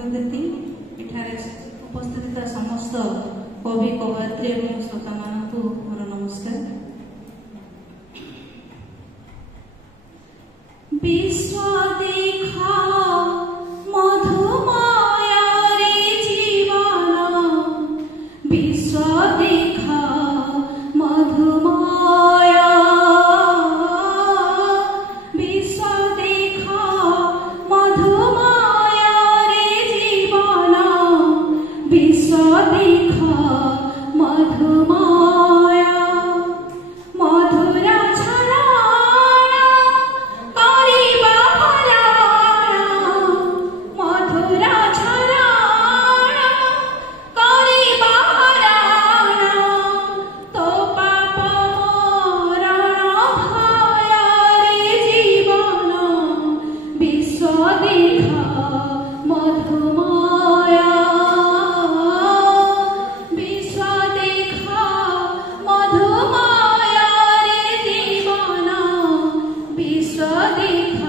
ଅଗ୍ରଗତି ଏଠାରେ ଉପସ୍ଥିତ ସମସ୍ତ कवि कवयित्री एवं श्रोता मानक मोर नमस्कार। विश्व देखा मधुमाया रे जीवन, विश्व देखा मधुमाया, विश्व देखा मधुमाया रे जीवन, विश्व देखा मधुमाया, मधुरा छराणा करिबा हराणा, मधुरा छराणा करिबा हराणा, तो पाप मरण भय रे जीवन, विश्व देखा मधुमाया, मधुमाया रे जीवन, विश्व देखा